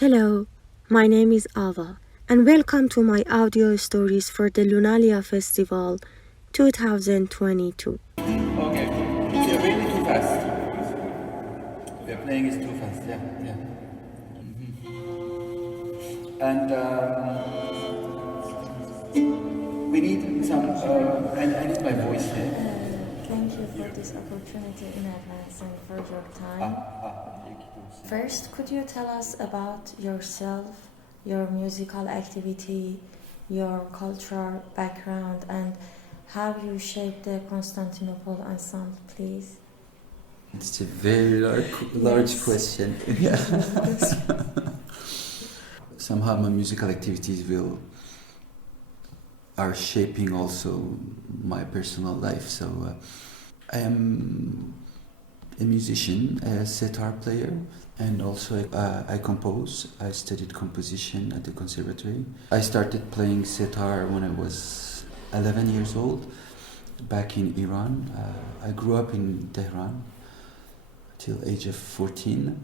Hello, my name is Ava, and welcome to my audio stories for the LUNALIA Festival 2022. Okay, you're really too fast. Your playing is too fast, yeah. And we need some, I need my voice here. Thank you for this opportunity in advance and for your time. First, could you tell us about yourself, your musical activity, your cultural background, and how you shaped the Constantinople ensemble, please? It's a very large Yes. question. Yeah. Somehow my musical activities are shaping also my personal life. So I am a musician, a sitar player, and also I compose. I studied composition at the conservatory. I started playing sitar when I was 11 years old, back in Iran. I grew up in Tehran till age of 14,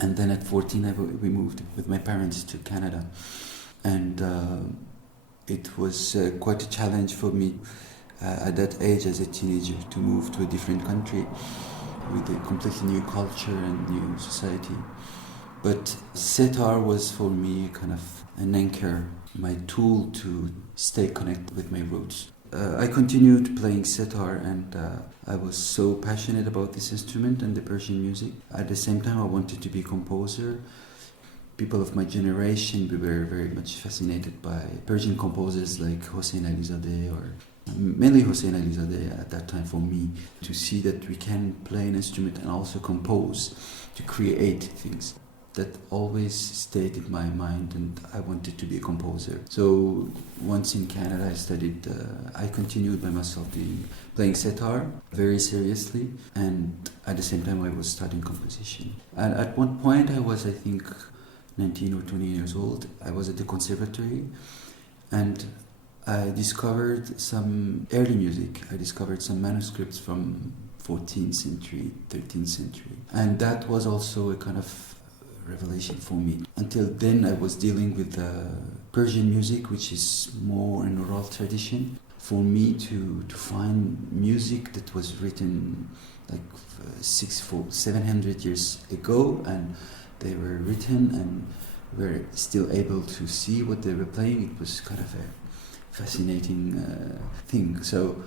and then at 14 we moved with my parents to Canada, and it was quite a challenge for me at that age as a teenager to move to a different country with a completely new culture and new society. But sitar was for me kind of an anchor, my tool to stay connected with my roots. I continued playing sitar, and I was so passionate about this instrument and the Persian music. At the same time, I wanted to be a composer. People of my generation, we were very much fascinated by Persian composers like Hossein Alizadeh, or mainly Hossein Alizadeh at that time for me, to see that we can play an instrument and also compose, to create things. That always stayed in my mind, and I wanted to be a composer. So once in Canada I continued by myself playing sitar very seriously, and at the same time I was studying composition. And at one point I was, I think, 19 or 20 years old. I was at the conservatory, and I discovered some early music. I discovered some manuscripts from 14th century, 13th century. And that was also a kind of revelation for me. Until then I was dealing with Persian music, which is more an oral tradition. For me to find music that was written like 700 years ago, and they were written and were still able to see what they were playing, it was kind of a fascinating thing. So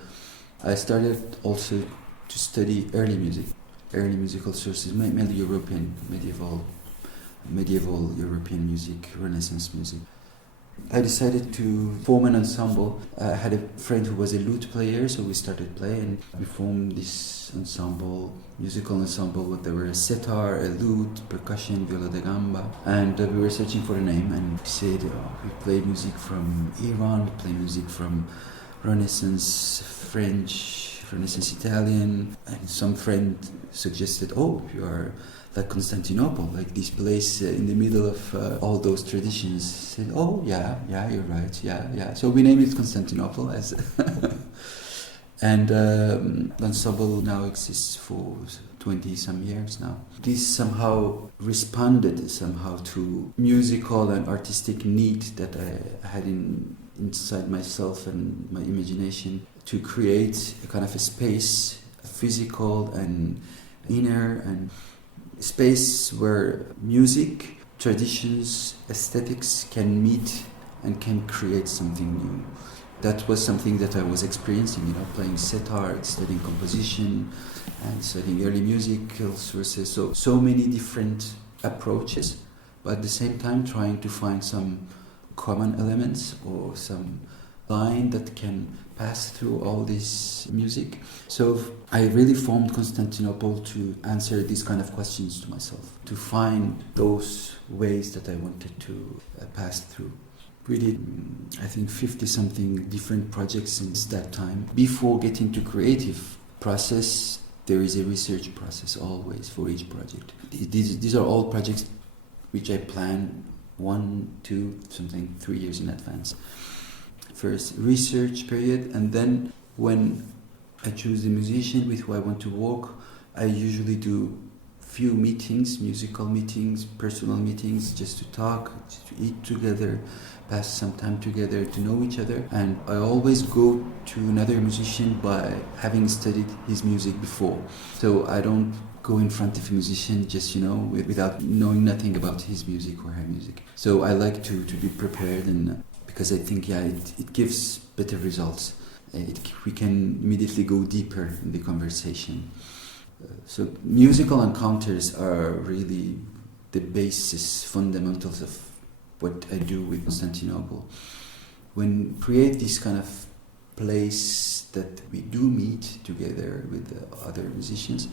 I started also to study early musical sources, mainly European, medieval European music, Renaissance music. I decided to form an ensemble. I had a friend who was a lute player, so we started playing. We formed this musical ensemble, where there were a sitar, a lute, percussion, viola da gamba, and we were searching for a name, and we said, we play music from Iran, we play music from Renaissance French, Renaissance Italian, and some friend suggested, you are like Constantinople, like this place in the middle of all those traditions. Said, yeah, you're right, yeah. So we named it Constantinople as, and l'ensemble now exists for 20 some years now. This somehow responded to musical and artistic need that I had inside myself and my imagination, to create a kind of a space, physical and inner, and space where music, traditions, aesthetics can meet and can create something new. That was something that I was experiencing, playing sitar, studying composition, and studying early musical sources. So many different approaches, but at the same time trying to find some common elements or some line that can pass through all this music. So I really formed Constantinople to answer these kind of questions to myself, to find those ways that I wanted to pass through. We did, I think, 50-something different projects since that time. Before getting to creative process, there is a research process always for each project. These are all projects which I plan 1, 2, something 3 years in advance. First research period, and then when I choose the musician with who I want to work, I usually do few meetings, musical meetings, personal meetings, just to talk, to eat together, pass some time together, to know each other. And I always go to another musician by having studied his music before. So I don't go in front of a musician just, without knowing nothing about his music or her music. So I like to be prepared, and because I think, it gives better results. We can immediately go deeper in the conversation. So musical encounters are really the basis, fundamentals of what I do with Constantinople. When we create this kind of place that we do meet together with other musicians,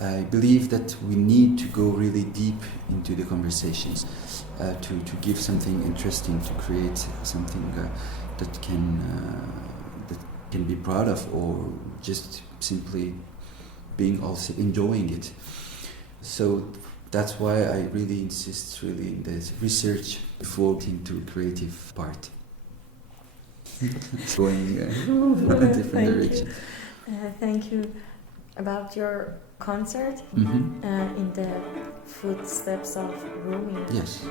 I believe that we need to go really deep into the conversations to give something interesting, to create something that can be proud of, or just simply being also enjoying it. So that's why I really insist in the research before into creative part. Going in a different direction. Thank you. About your concert in the Footsteps of Rumi. Yes.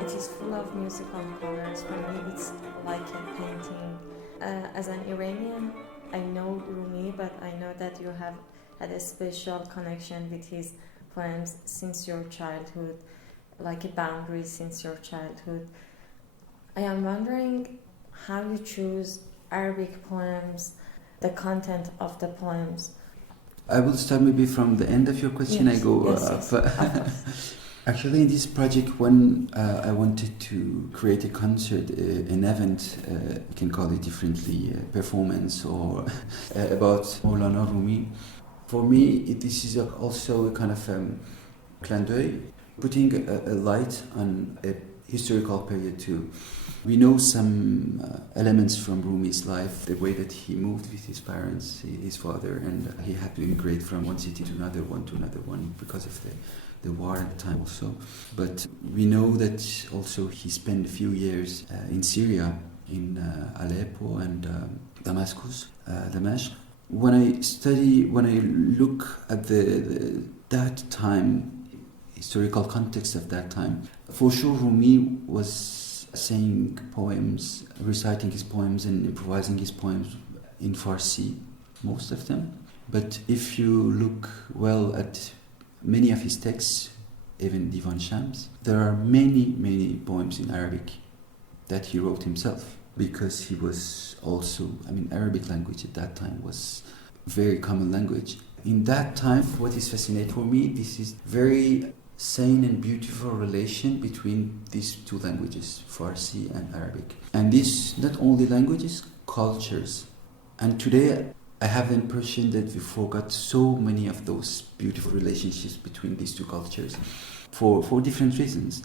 It is full of musical colors. For me, it's like a painting. As an Iranian, I know Rumi, but I know that you have had a special connection with his poems since your childhood, like a boundary since your childhood. I am wondering how you choose Arabic poems, the content of the poems. I will start maybe from the end of your question. Yes, I go yes. Actually, in this project, when I wanted to create a concert, an event, you can call it differently, performance, or about Maulana Rumi, for me, this is also a kind of clin d'oeil, putting a light on a historical period too. We know some elements from Rumi's life, the way that he moved with his parents, his father, and he had to immigrate from one city to another one because of the war at the time also. But we know that also he spent a few years in Syria, in Aleppo and Damascus. When I look at that time, historical context of that time, for sure Rumi was saying poems, reciting his poems and improvising his poems in Farsi, most of them. But if you look well at many of his texts, even Divan Shams, there are many poems in Arabic that he wrote himself, because he was also, Arabic language at that time was very common language. In that time, what is fascinating for me, this is very sane and beautiful relation between these two languages, Farsi and Arabic. And these not only languages, cultures. And today I have the impression that we forgot so many of those beautiful relationships between these two cultures for different reasons.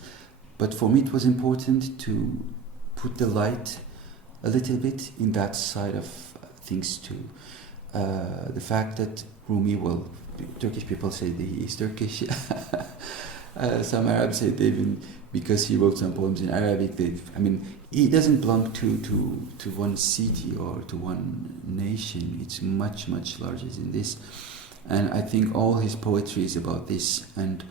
But for me it was important to put the light a little bit in that side of things too. The fact that Rumi, well, Turkish people say that he is Turkish. Some Arabs say that even because he wrote some poems in Arabic, he doesn't belong to one city or to one nation. It's much larger than this. And I think all his poetry is about this. And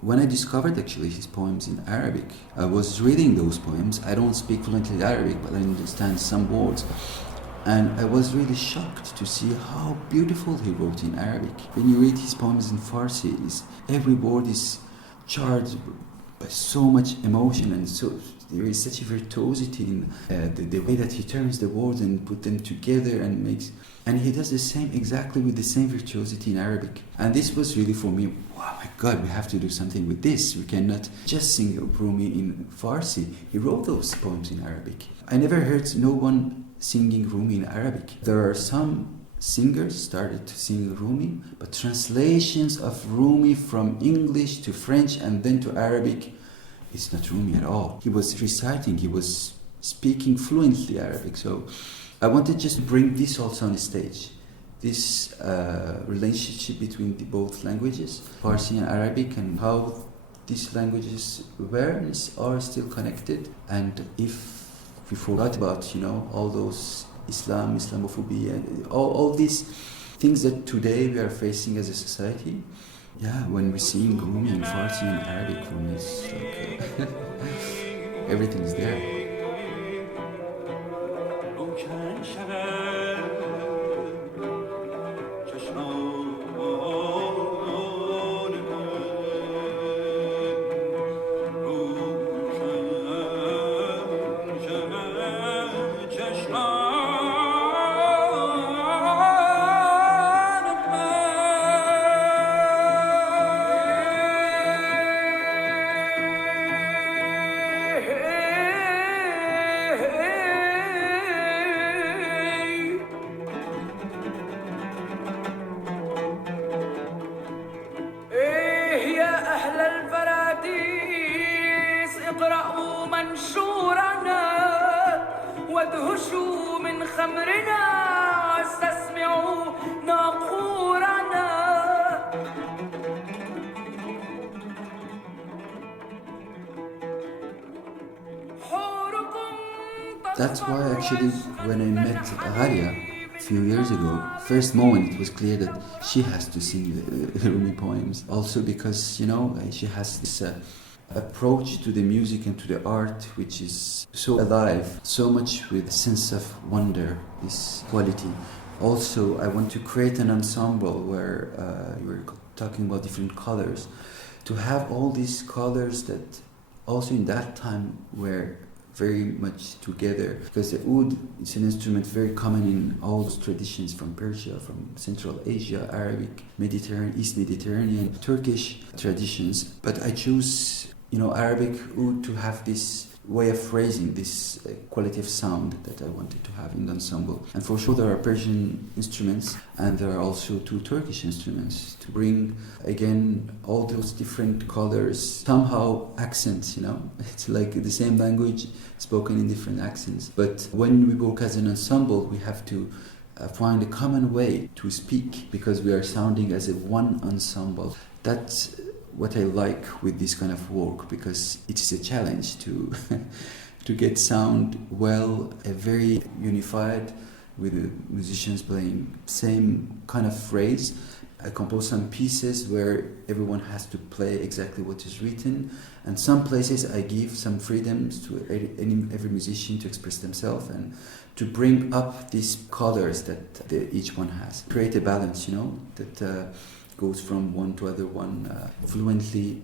when I discovered actually his poems in Arabic, I was reading those poems. I don't speak fluently Arabic, but I understand some words. And I was really shocked to see how beautiful he wrote in Arabic. When you read his poems in Farsi, every word is charged by so much emotion, and so there is such a virtuosity in the way that he turns the words and put them together and he does the same exactly with the same virtuosity in Arabic. And this was really for me, wow, my God, we have to do something with this. We cannot just sing Rumi in Farsi. He wrote those poems in Arabic. I never heard no one singing Rumi in Arabic. There are some singers started to sing Rumi, but translations of Rumi from English to French and then to Arabic, it's not Rumi at all. He was reciting, he was speaking fluently Arabic. So I wanted just to bring this also on the stage, this relationship between the both languages, Farsi and Arabic, and how these languages were and are still connected. And if we forgot about, all those Islamophobia, and all these things that today we are facing as a society, when we sing Rumi in Farsi and Arabic, for me, it's like everything is there. وادهشوا من خمرنا واستسمعوا ناقورنا. That's why actually when I met Ghalia a few years ago, first moment it was clear that she has to sing the Rumi poems. Also because, she has this approach to the music and to the art which is so alive, so much with sense of wonder, this quality. Also, I want to create an ensemble where you were talking about different colors, to have all these colors that also in that time were very much together, because the oud is an instrument very common in all those traditions from Persia, from Central Asia, Arabic, Mediterranean, East Mediterranean, Turkish traditions. But I choose, Arabic oud to have this way of phrasing, this quality of sound that I wanted to have in the ensemble. And for sure there are Persian instruments and there are also 2 Turkish instruments to bring again all those different colors, somehow accents, it's like the same language spoken in different accents. But when we work as an ensemble, we have to find a common way to speak, because we are sounding as a one ensemble. That's what I like with this kind of work, because it is a challenge to to get sound well, very unified, with the musicians playing same kind of phrase. I compose some pieces where everyone has to play exactly what is written, and some places I give some freedoms to every musician to express themselves and to bring up these colors that each one has. Create a balance, that goes from one to other one fluently.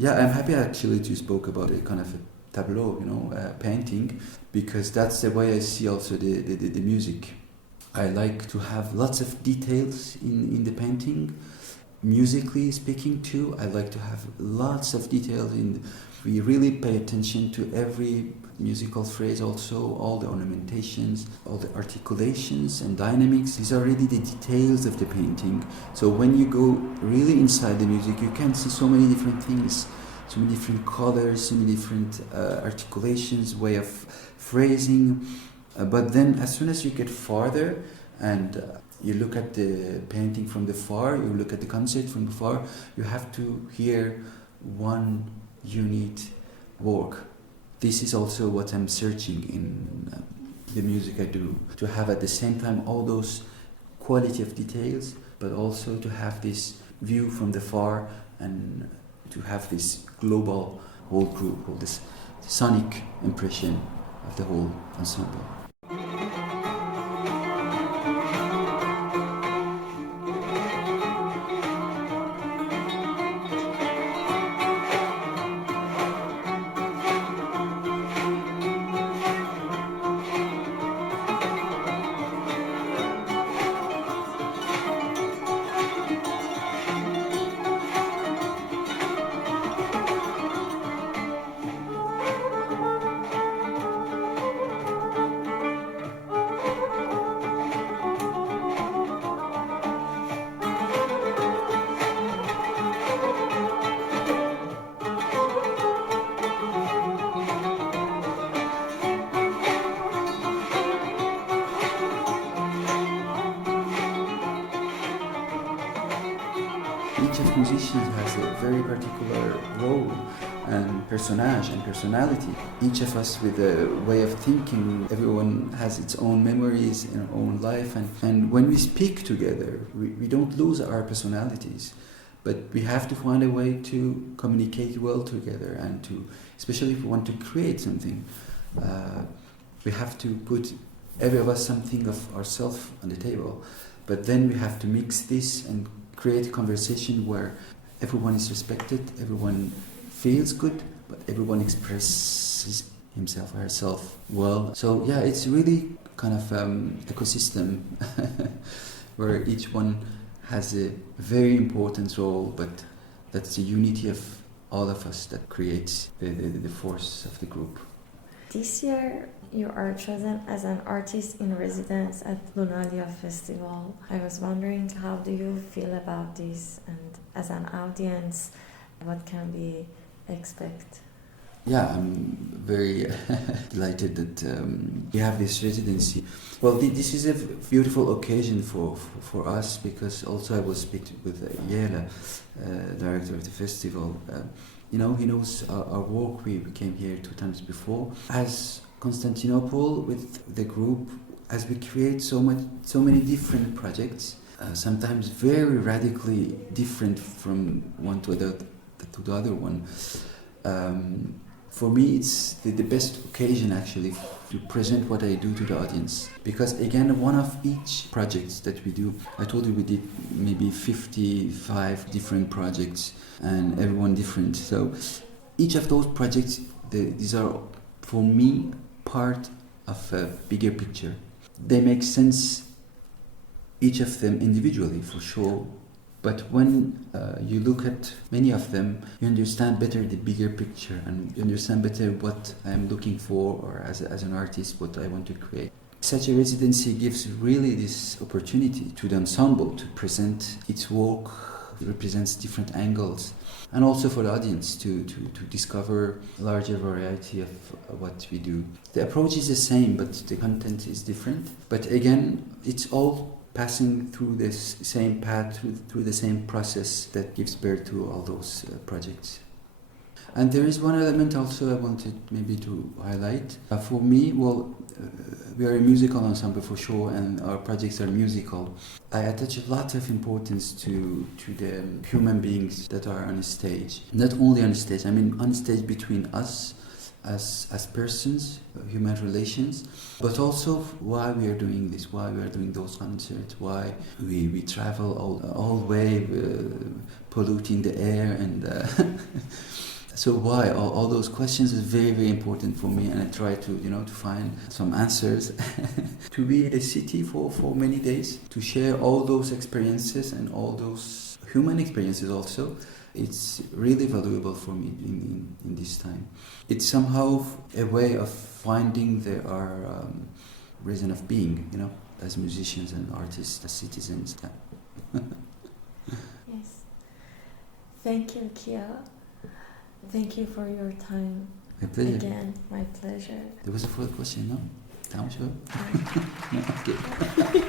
I'm happy actually to spoke about a kind of a tableau, painting, because that's the way I see also the music. I like to have lots of details in the painting. Musically speaking too, I like to have lots of details we really pay attention to every musical phrase, also all the ornamentations, all the articulations and dynamics. These are really the details of the painting. So when you go really inside the music, you can see so many different things, so many different colors, so many different articulations, way of phrasing. But then as soon as you get farther and you look at the painting from the far, you look at the concert from the far, you have to hear one unit work. This is also what I'm searching in the music I do, to have at the same time all those quality of details, but also to have this view from the far and to have this global whole group, or this sonic impression of the whole ensemble. Each of musicians has a very particular role and personage and personality. Each of us with a way of thinking. Everyone has its own memories in our own life, and when we speak together, we don't lose our personalities. But we have to find a way to communicate well together, and to, especially if we want to create something, we have to put every of us something of ourselves on the table. But then we have to mix this and create a conversation where everyone is respected, everyone feels good, but everyone expresses himself or herself well. So yeah, it's really kind of ecosystem where each one has a very important role, but that's the unity of all of us that creates the force of the group. This year, you are chosen as an artist in residence at LUNALIA Festival. I was wondering, how do you feel about this? And as an audience, what can we expect? Yeah, I'm very delighted that we have this residency. Well, this is a beautiful occasion for us, because also I will speak with Yela, director of the festival. He knows our work. We came here 2 times before. As Constantinople, with the group, as we create so many different projects, sometimes very radically different from one to the other one. For me, it's the best occasion actually to present what I do to the audience, because again, one of each projects that we do, I told you we did maybe 55 different projects, and everyone different. So each of those projects, these are for me part of a bigger picture. They make sense, each of them individually for sure, but when you look at many of them, you understand better the bigger picture, and you understand better what I am looking for, or as an artist, what I want to create. Such a residency gives really this opportunity to the ensemble to present its work, represents different angles, and also for the audience to discover a larger variety of what we do. The approach is the same, but the content is different. But again, it's all passing through this same path, through the same process that gives birth to all those projects. And there is one element also I wanted maybe to highlight. For me, we are a musical ensemble for sure, and our projects are musical. I attach a lot of importance to the human beings that are on stage. Not only on stage, I mean on stage between us as persons, human relations, but also why we are doing this, why we are doing those concerts, why we travel all the way, polluting the air, and so why all those questions is very, very important for me, and I try to find some answers. To be in a city for many days, to share all those experiences and all those human experiences also, it's really valuable for me in this time. It's somehow a way of finding our reason of being, as musicians and artists, as citizens. Yeah. Yes. Thank you, Kiya. Thank you for your time. My pleasure. Again, my pleasure. There was a further question, no? Tamam, sure. Okay.